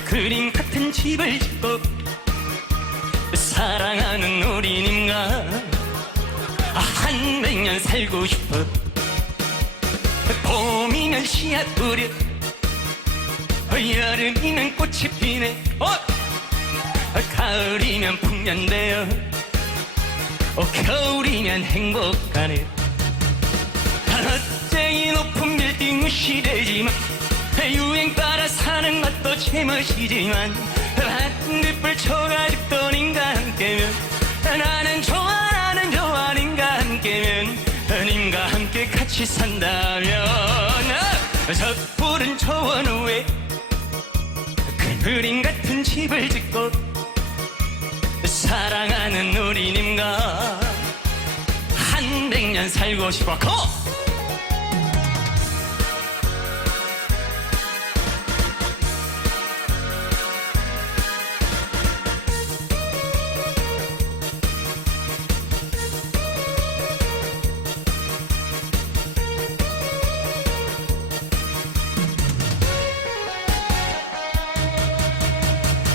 그림 같은 집을 짓고 사랑하는 우리님과 한 100년 살고 싶어. 봄이면 씨앗 뿌려, 여름이면 꽃이 피네, 가을이면 풍년되어, 겨울이면 행복하네. 어째 높은 빌딩 무시되지만 유행 따라 사는 것도 제멋이지만 한빛불 초가집도 님과 함께면 나는 좋아 님과 함께면 님과 함께 같이 산다면 저 푸른 초원 위에 그림 같은 집을 짓고 사랑하는 우리님과 한 100년 살고 싶어.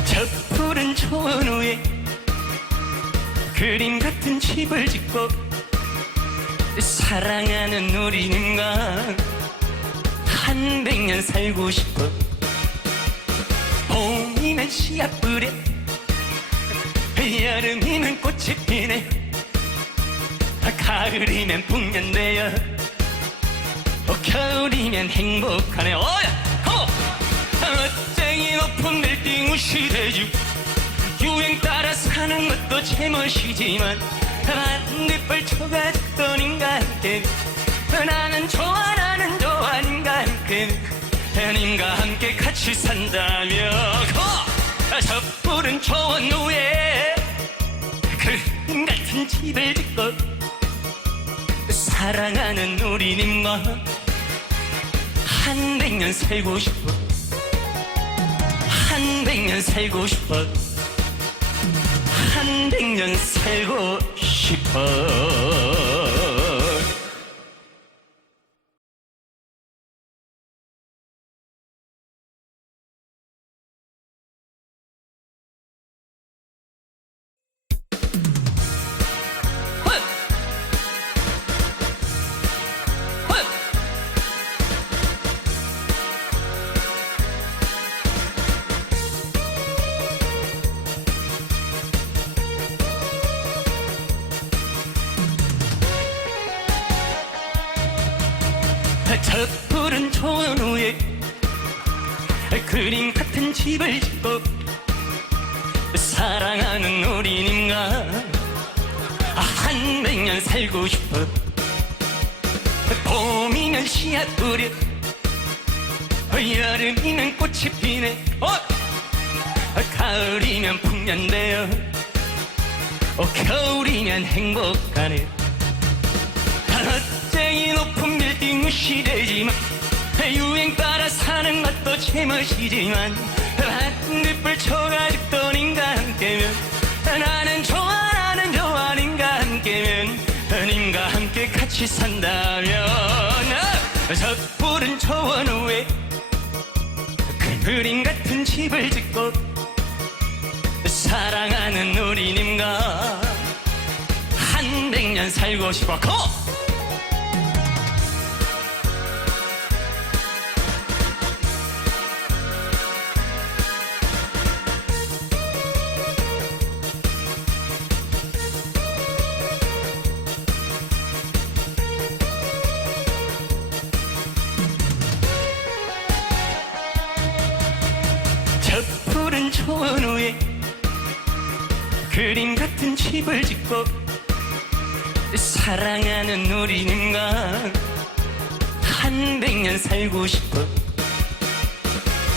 저 푸른 초원 위에 그림 같은 집을 짓고 사랑하는 우리님과 한 100년 살고 싶어. 봄이면 씨앗 뿌려, 여름이면 꽃이 피네, 가을이면 풍년되어, 겨울이면 행복하네. 어째 이 높은 빌딩 무시되지, 유행 따라 사는 것도 제멋이지만 한빛불 초가집도 님과 함께 나는 좋아 님과 함께 님과 함께 같이 산다며. 저 푸른 초원 위에 그림 같은 집을 짓고 사랑하는 우리님과 한 100년 살고 싶어. 한 100년 살고 싶어. 한 100년 살고 싶어. 저 푸른 초원 위에 그림 같은 집을 짓고 사랑하는 우리님과 한 100년 살고 싶어. 봄이면 씨앗 뿌려, 여름이면 꽃이 피네, 가을이면 풍년되어, 겨울이면 행복하네. 어째 이 높은 빌딩 무시되지만 유행 따라 사는 것도 제멋이지만 한빛불 초가집도 님과 함께면 나는 좋아 님과 함께면 님과 함께 같이 산다면 저 푸른 초원 위에 그림 같은 집을 짓고 사랑하는 우리님과 한 100년 살고 싶어. 저 푸른 초원 위에 그림 같은 집을 짓고 사랑하는 우리님과 한 100년 살고 싶어.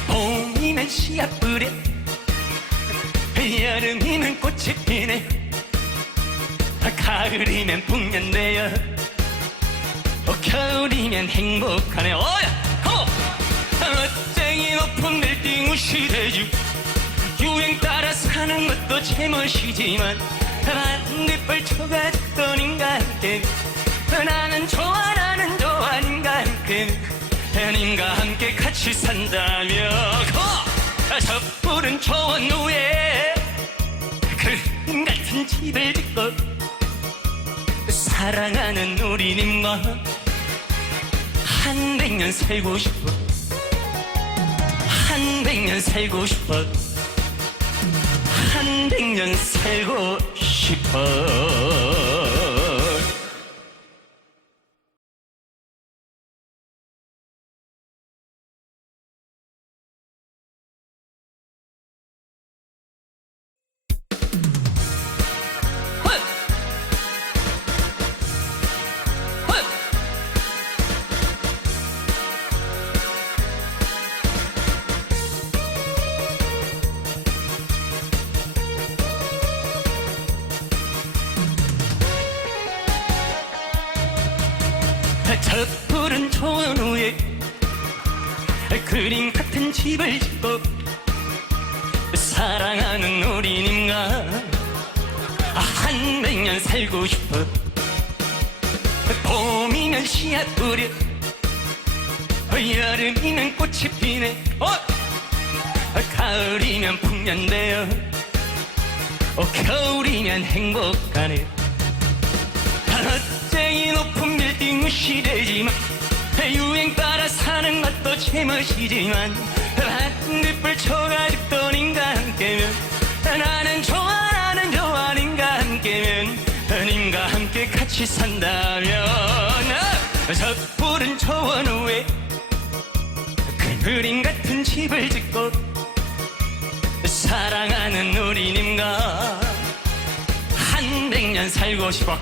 봄이면 씨앗 뿌려, 여름이면 꽃이 피네, 가을이면 풍년되어, 겨울이면 행복하네. 어째 이 높은 빌딩 무시되지, 유행 따라 사는 것도 제멋이지만 한빛불 초가집도 님과 함께 나는 좋아 님과 함께 님과 함께 같이 산다며. 저 푸른 초원 위에 그림 같은 집을 짓고 사랑하는 우리님과 한 100년 살고 싶어. 한 100년 살고 싶어. 한 100년 살고 싶어. 저 푸른 초원 위에 그림 같은 집을 짓고 사랑하는 우리님과 한 100년 살고 싶어. 봄이면 씨앗 뿌려 여름이면 꽃이 피네. 가을이면 풍년되어 겨울이면 행복하네. 어째 높은 빌딩 무시되지만 유행 따라 사는 것도 제멋이지만 반딧불 초가집도 님과 함께면 나는 좋아 님과 함께면 님과 함께 같이 산다면 저 푸른 초원 위에 그림 같은 집을 짓고 사랑하는 우리님과 한 100년 살고 싶어.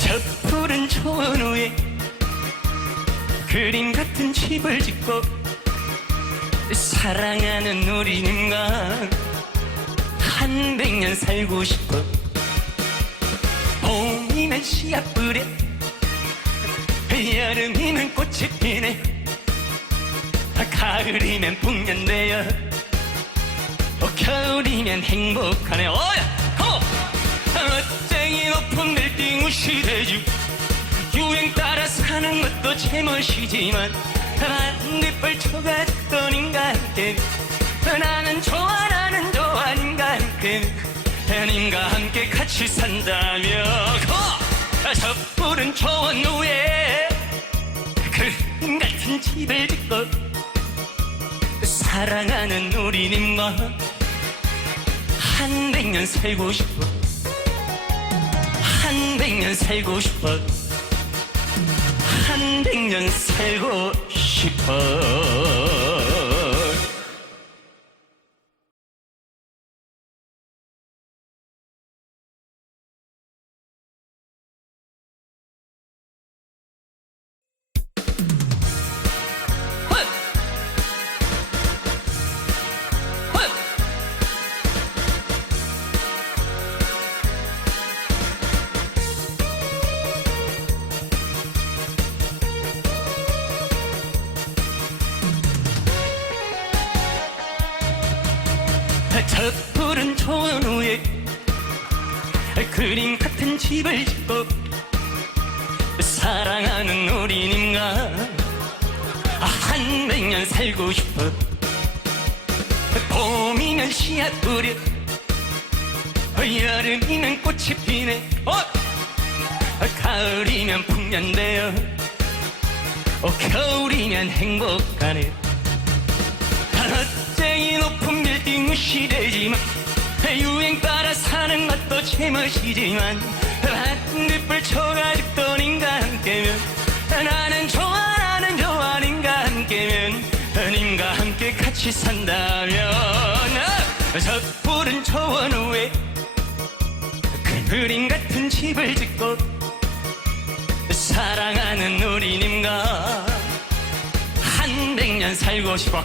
저 푸른 초원 위에 그림 같은 집을 짓고 사랑하는 우리님과 한 100년 살고 싶어. 봄이면 씨앗 뿌려 여름이면 꽃이 피네. 가을이면 풍년되어 겨울이면 행복하네. 어째 이 높은 빌딩 무시되지. 유행 따라 사는 것도 제멋이지만 반딧불 초가집도 님과 함께 나는 좋아 님과 함께 님과 함께 같이 산다며. 저 푸른 초원 위에 그림 같은 집을 짓고 사랑하는 우리님과 한 100년 살고 싶어. 한 100년 살고 싶어. 한 100년 살고 싶어. 저 푸른 초원 위에 그림 같은 집을 짓고 사랑하는 우리님과 한 100년 살고 싶어. 봄이면 씨앗 뿌려 여름이면 꽃이 피네. 가을이면 풍년되어 겨울이면 행복하네. 어째 이 높은 빌딩 무시되지만 유행 따라 사는 것도 제멋이지만 반딧불 초가집도 님과 함께면 나는 좋아 님과 함께면 님과 함께 같이 산다면 저 푸른 초원 위에 그림 같은 집을 짓고 사랑하는 우리님과 한 100년 살고 싶어.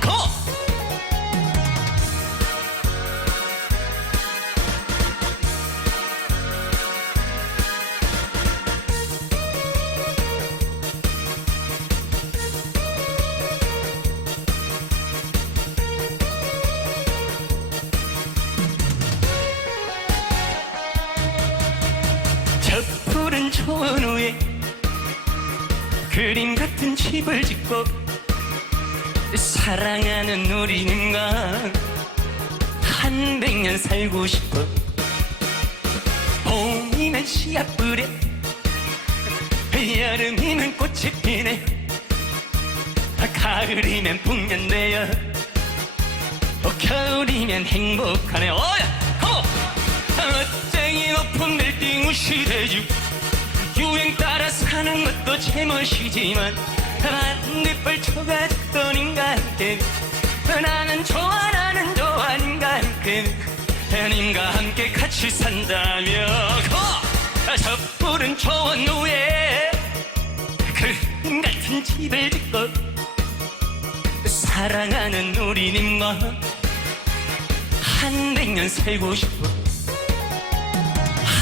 집을 짓고 사랑하는 우리님과 한 100년 살고 싶어. 봄이면 씨앗 뿌려, 여름이면 꽃이 피네, 가을이면 풍년되어 겨울이면 행복하네. 멋쟁이 높은 빌딩 시대주, 유행 따라 사는 것도 제멋이지만 반딧불 초가집던 인간께 나는 좋아 인간께 님과 함께 같이 산다며. 저 푸른 초원 위에 그림 같은 집을 짓고 사랑하는 우리님과 한 100년 살고 싶어.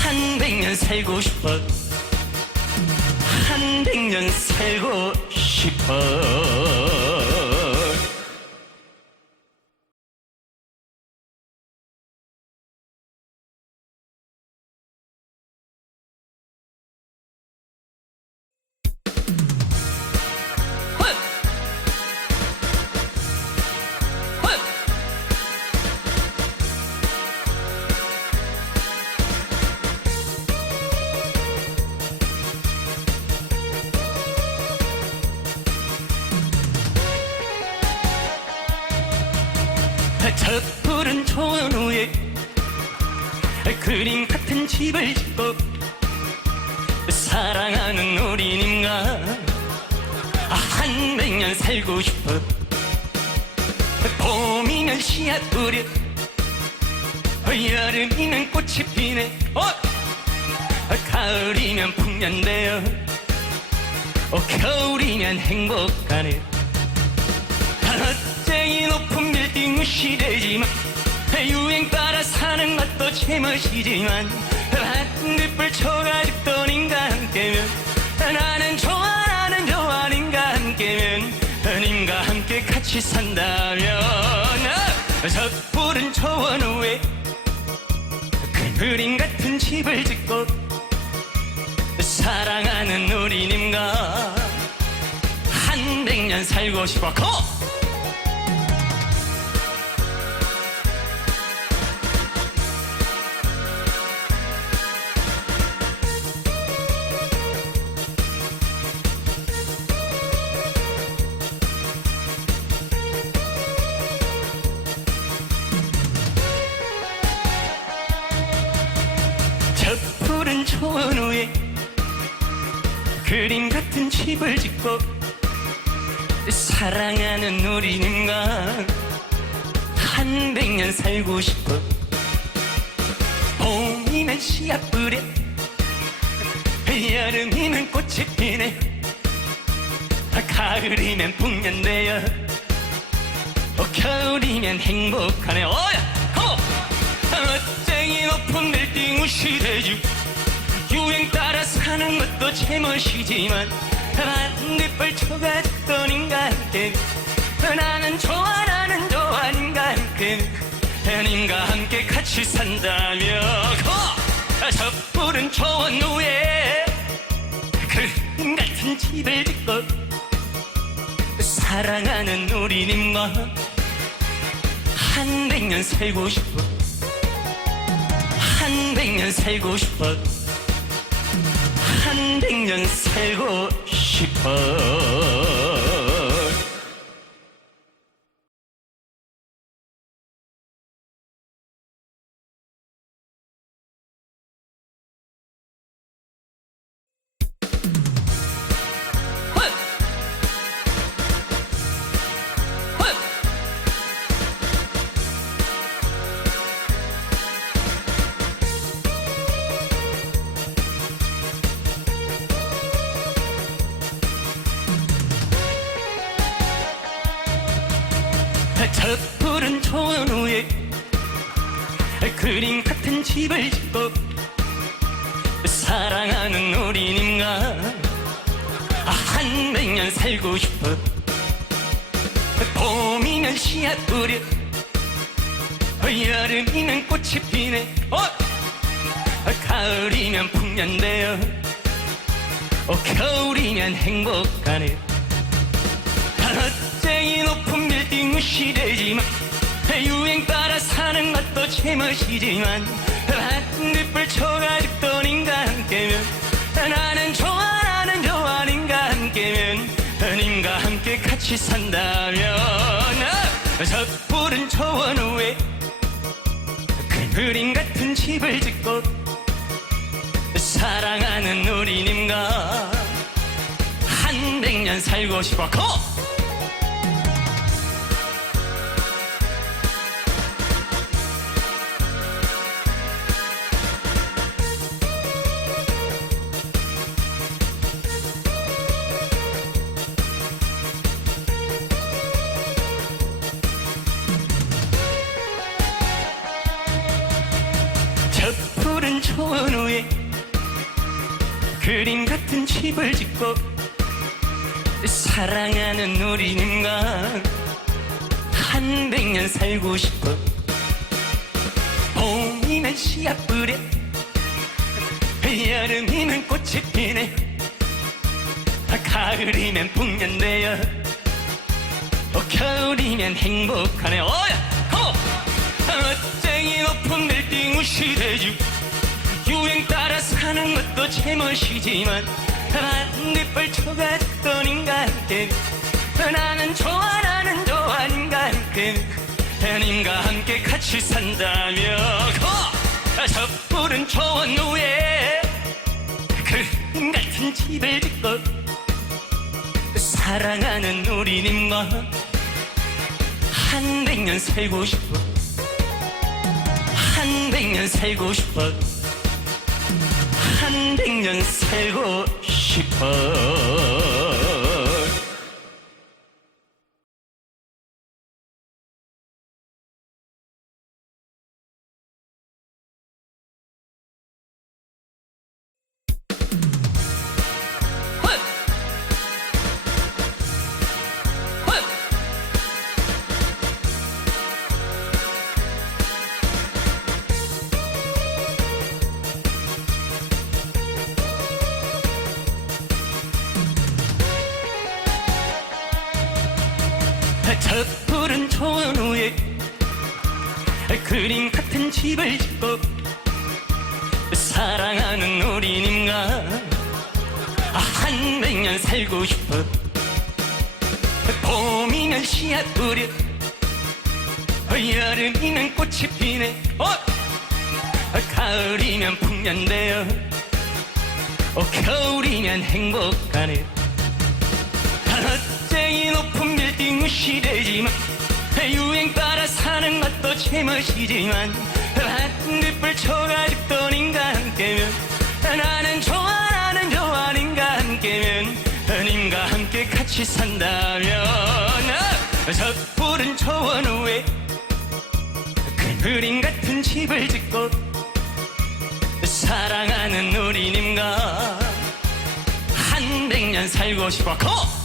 한 100년 살고 싶어. 한 100년 살고 싶어. 저 푸른 초원 위에 그림 같은 집을 짓고 사랑하는 우리님과 한 100년 살고 싶어. 봄이면 씨앗 뿌려, 여름이면 꽃이 피네, 가을이면 풍년되어 겨울이면 행복하네. 멋쟁이 높은 빌딩 시대지만 유행 따라 사는 것도 제멋이지만 반딧불 초가집던 인간께면 나는 좋아 인간께면 님과 함께 같이 산다면. 저 푸른 초원 위에 그림 같은 집을 짓고 사랑하는 우리님과 한 100년 살고 싶어. 저 푸른 초원 위에 그림 같은 집을 짓고 사랑하는 우리님과 한 100년 살고 싶어. 봄이면 씨앗 뿌려, 여름이면 꽃이 피네, 가을이면 풍년되어 겨울이면 행복하네. 멋쟁이 높은 빌딩 시대주, 유행 따라 사는 것도 제멋이지만 반딧불 초가집던 인간께 나는 좋아 인간께 님과 함께 같이 산다며. 저 푸른 초원 위에 그림 같은 집을 짓고 사랑하는 우리님과 한 100년 살고 싶어. 한 100년 살고 싶어. 한 100년 살고 싶어. 저 푸른 초원 위에 그림 같은 집을 짓고 사랑하는 우리님과 한 100년 살고 싶어. 봄이면 씨앗 뿌려, 여름이면 꽃이 피네, 가을이면 풍년되어 겨울이면 행복하네. 멋쟁이 높은 빌딩 무시되지만 유행 따라 사는 것도 제멋이지만 반딧불 쳐가지고 님과 함께면 나는 좋아 님과 함께면 님과 함께 같이 산다면 저 푸른 초원 위에 그림 같은 집을 짓고 사랑하는 우리님과 한 100년 살고 싶어. 고! 저 푸른 초원 위에 그림 같은 집을 짓고 사랑하는 우리님과 한 100년 살고 싶어. 봄이면 씨앗 뿌려 여름이면 꽃이 피네 가을이면 풍년되어 겨울이면 행복하네. 오야! 멋쟁이 높은 빌딩 무시되지 유행 따라 사는 것도 제멋이지만 반딧불 쳐가지고 님과 함께 나는 좋아 님과 함께 님과 함께 같이 산다며. 저 푸른 초원 위에 그림 같은 집을 짓고 사랑하는 우리님과 한 100년 살고 싶어. 한 100년 살고 싶어. 한 100년 살고 싶어. 저 푸른 초원 위에 그림 같은 집을 짓고 사랑하는 우리님과 한 100년 살고 싶어. 봄이면 씨앗 뿌려 여름이면 꽃이 피네 가을이면 풍년되어 겨울이면 행복하네. 멋쟁이 높은 빌딩 무시되지만 유행 따라 사는 것도 제멋이지만 반딧불 쳐가지고 님과 함께면 나는 좋아 님과 함께면 님과 함께 같이 산다면 저 푸른 초원 위에 그림 같은 집을 짓고 사랑하는 우리님과 한 100년 살고 싶어. 고!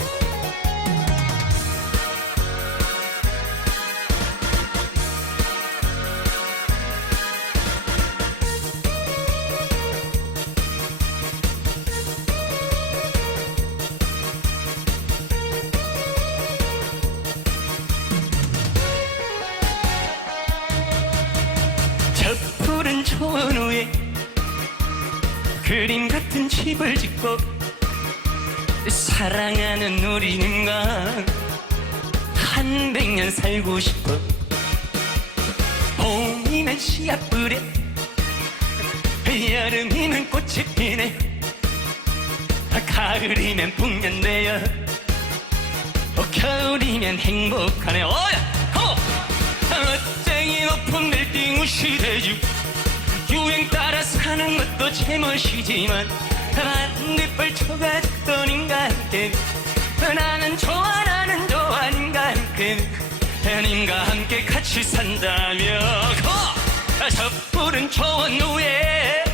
저 푸른 초원 위에 그림 같은 집을 짓고 사랑하는 우리님과 한 100년 살고 싶어. 봄이면 씨앗 뿌려 여름이면 꽃이 피네 가을이면 풍년되어 겨울이면 행복하네. 오야! 멋쟁이 높은 빌딩 무시되지 유행 따라 사는 것도 제멋이지만 반딧불 쳐가지고 님과 함께 나는 좋아 님과 함께 님과 함께 같이 산다며. 저 푸른 초원 위에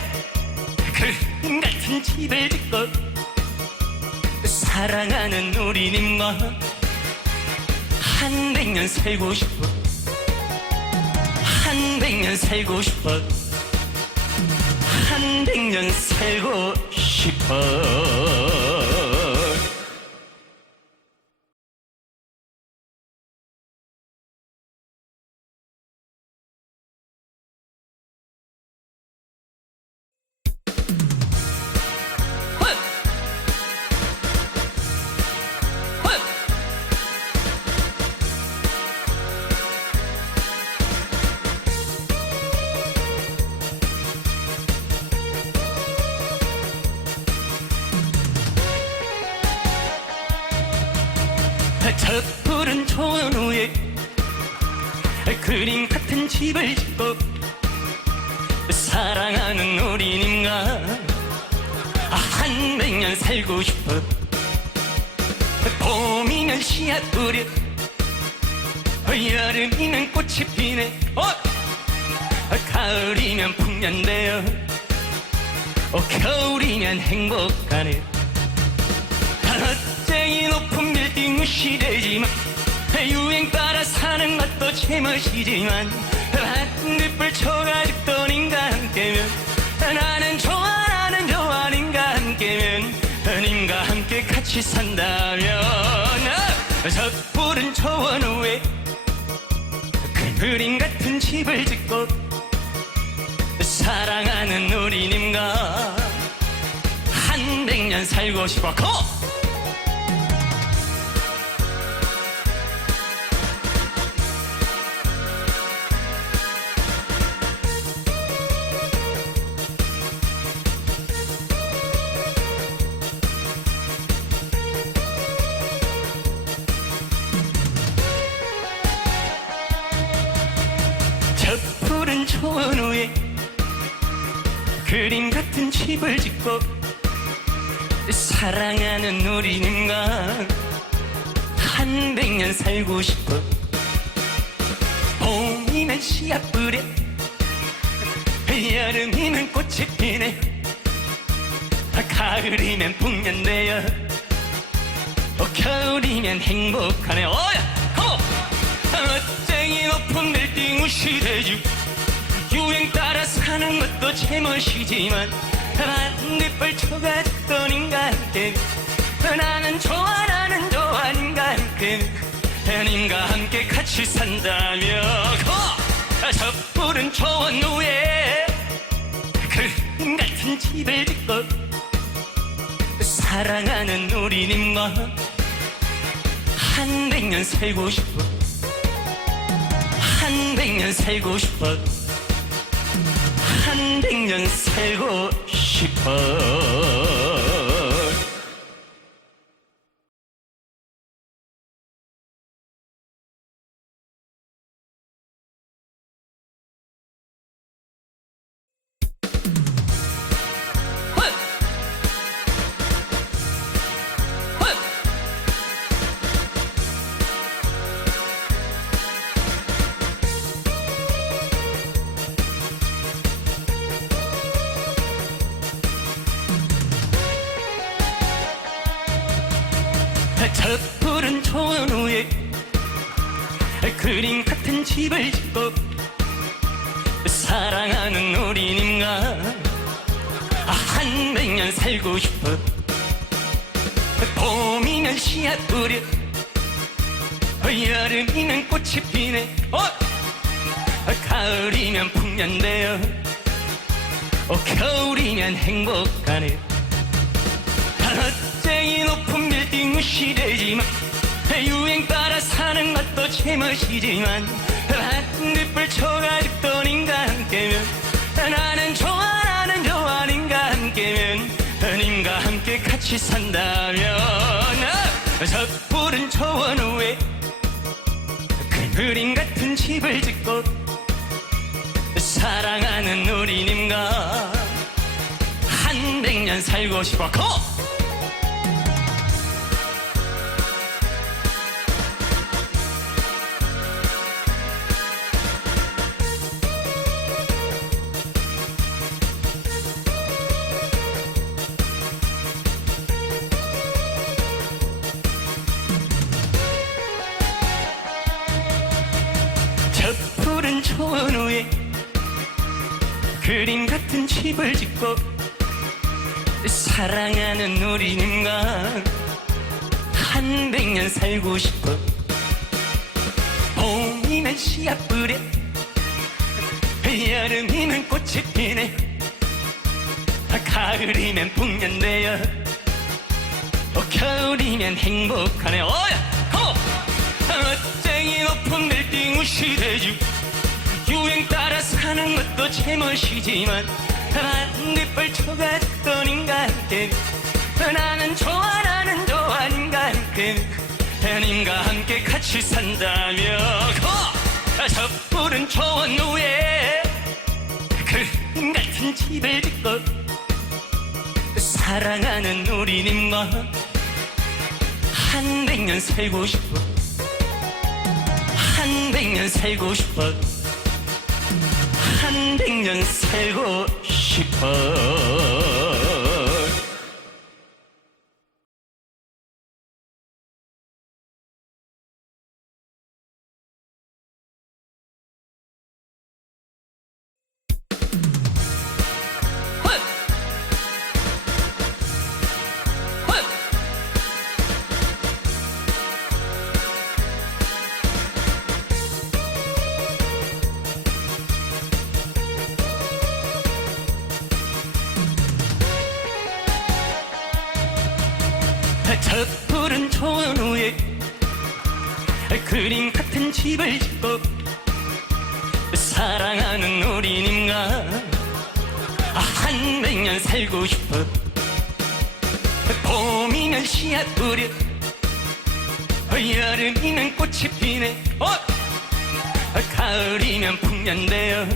그림 같은 집을 짓고 사랑하는 우리님과 한 100년 살고 싶어. 한 100년 살고 싶어. 한 100년 살고 싶어. 그림 같은 집을 짓고 사랑하는 우리님과 한 100년 살고 싶어. 봄이면 씨앗 뿌려, 여름이면 꽃이 피네, 가을이면 풍년되어, 겨울이면 행복하네. 어째 이 높은 빌딩 무시되지만 유행 따라 사는 것도 제멋이지만 한빛불 초가집도 님과 함께면 나는 좋아, 나는 좋아. 님과 함께면, 님과 함께 같이 산다면 저 푸른 초원 위에 그림 같은 집을 짓고 사랑하는 우리님과 한 100년 살고 싶어. 고! 저 푸른 초원 위에 그림 같은 집을 짓고 사랑하는 우리님과 한 100년 살고 싶어. 봄이면 씨앗 뿌려, 여름이면 꽃이 피네, 가을이면 풍년되어, 겨울이면 행복하네. 어째 이 높은 빌딩 무시되지, 유행 따라 사는 것도 제멋이지만 한빛불 초가집도 님과 함께 나는 좋아, 나는 좋아. 님과 함께, 님과 함께 같이 산다며 저 푸른 초원 위에 그림 같은 집을 짓고 사랑하는 우리님과 한 100년 살고 싶어. 한 100년 살고 싶어. 한 100년 살고 싶어. 저 푸른 초원 위에 그림 같은 집을 짓고 사랑하는 우리님과 한 100년 살고 싶어. 봄이면 씨앗 뿌려, 여름이면 꽃이 피네, 가을이면 풍년되어, 겨울이면 행복하네. 어째 이 높은 빌딩 무시되지만 유행 따라 사는 것도 제멋이지만 한빛불 초가집도 님과 함께면 나는 좋아, 나는 좋아. 님과 함께면, 님과 함께 같이 산다면 저 푸른 초원 위에 그림 같은 집을 짓고 사랑하는 우리님과 한 100년 살고 싶어. 고! 저 푸른 초원 위에 그림 같은 집을 짓고 사랑하는 우리님과 한 100년 살고 싶어. 봄이면 씨앗 뿌려, 여름이면 꽃이 피네, 가을이면 풍년되어, 겨울이면 행복하네. 어째 이 높은 빌딩 무시되지, 유행 따라 사는 것도 제멋이지만 한빛불 초가집도 님과 함께 나는 좋아, 나는 좋아. 님과 함께, 님과 함께 같이 산다며 저 푸른 초원 위에 그림 같은 집을 짓고 사랑하는 우리님과 한 100년 살고 싶어. 한 100년 살고 싶어. 한 100년 살고 싶어. 저 푸른 초원 위에 그림 같은 집을 짓고 사랑하는 우리님과 한 100년 살고 싶어. 봄이면 씨앗 뿌려 여름이면 꽃이 피네. 가을이면 풍년되어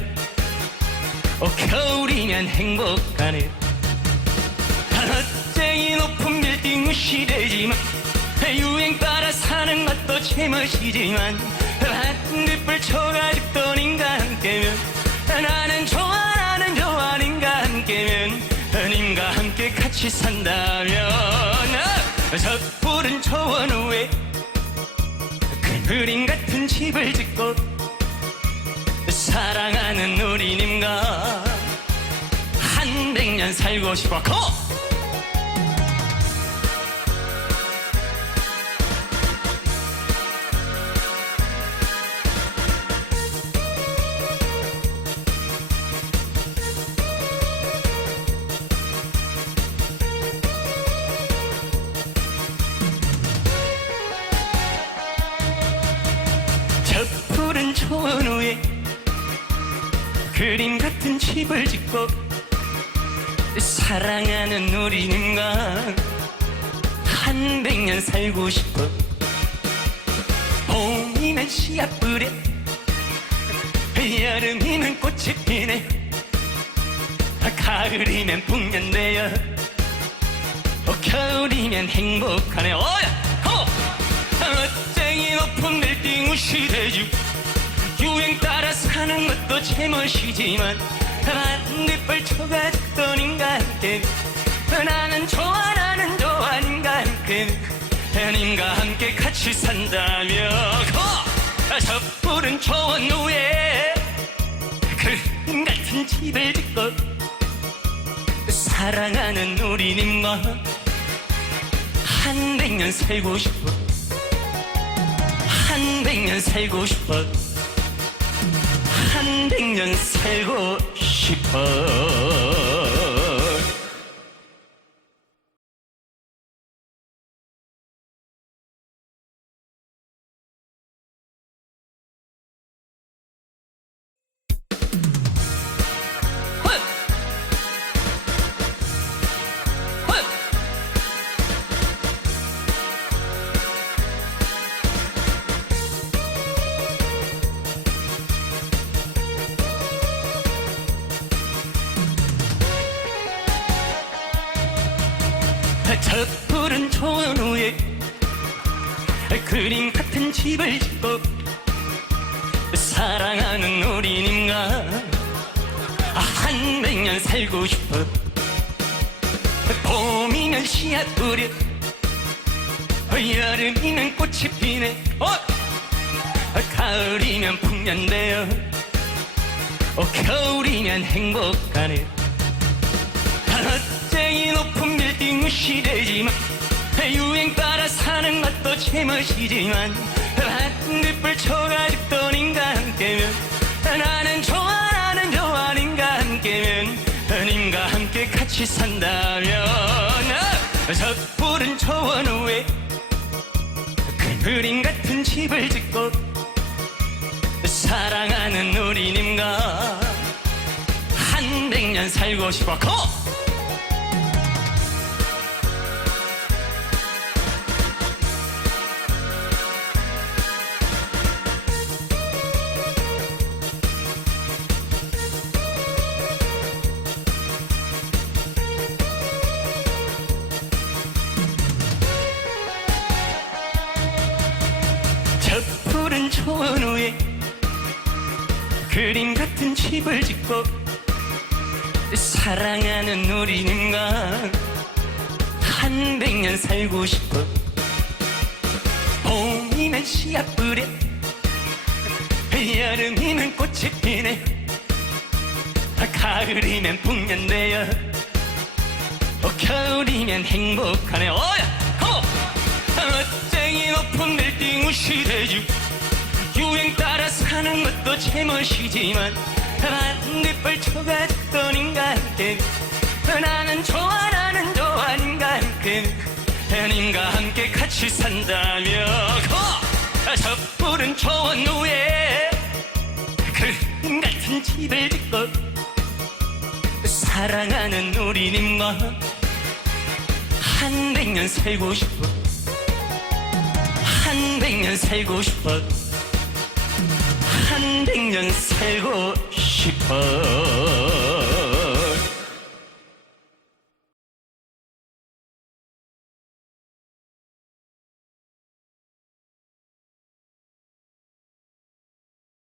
겨울이면 행복하네. 어째 이 높은 빌딩 시대지만 유행 따라 사는 것도 제멋이지만 한빛불 초가집던 님과 함께면 나는 좋아 님과 함께면 님과 함께 같이 산다면 저 푸른 초원 위에 그림 같은 집을 짓고 사랑하는 우리님과 한 100년 살고 싶어. 저 푸른 초원 위에 그림 같은 집을 짓고 사랑하는 우리님과 한 100년 살고 싶어. 봄이면 씨앗 뿌려 여름이면 꽃이 피네. 가을이면 풍년되어 겨울이면 행복하네. 어째 이 높은 빌딩 시대지 유행 따라 사는 것도 제멋이지만 한빛불 초가집던 님과 함께 나는 좋아 님과 함께 님과 함께 같이 산다며. 저 푸른 초원 위에 그림 같은 집을 짓고 사랑하는 우리님과 한 100년 살고 싶어. 한 100년 살고 싶어. 한 100년 살고 싶어. 저 푸른 초원 위에 그림 같은 집을 짓고 사랑하는 우리님과 한 100년 살고 싶어. 봄이면 씨앗 뿌려 여름이면 꽃이 피네. 가을이면 풍년되어 겨울이면 행복하네. 어째 이 높은 빌딩 시대지만 유행 따라 사는 것도 제멋이지만 한빛불 초가집던 님과 함께면 나는 좋아 님과 함께면 님과 함께 같이 산다면 저 푸른 초원 위에 그림 같은 집을 짓고 사랑하는 우리님과 한 100년 살고 싶어. 그림 같은 집을 짓고 사랑하는 우리님과 한 100년 살고 싶어. 봄이면 씨앗 뿌려, 여름이면 꽃이 피네, 가을이면 풍년되어 겨울이면 행복하네. 어야! 멋쟁이 높은 빌딩 시대주, 유행 따라 사는 것도 제멋이지만 반딧불 초가죽던 인간께 나는 좋아 님과 함께 같이 산다며. 섣부른 초원 위에 그림 같은 집을 짓고 사랑하는 우리님과 한 100년 살고 싶어. 한 100년 살고 싶어. 한 100년 살고 싶어.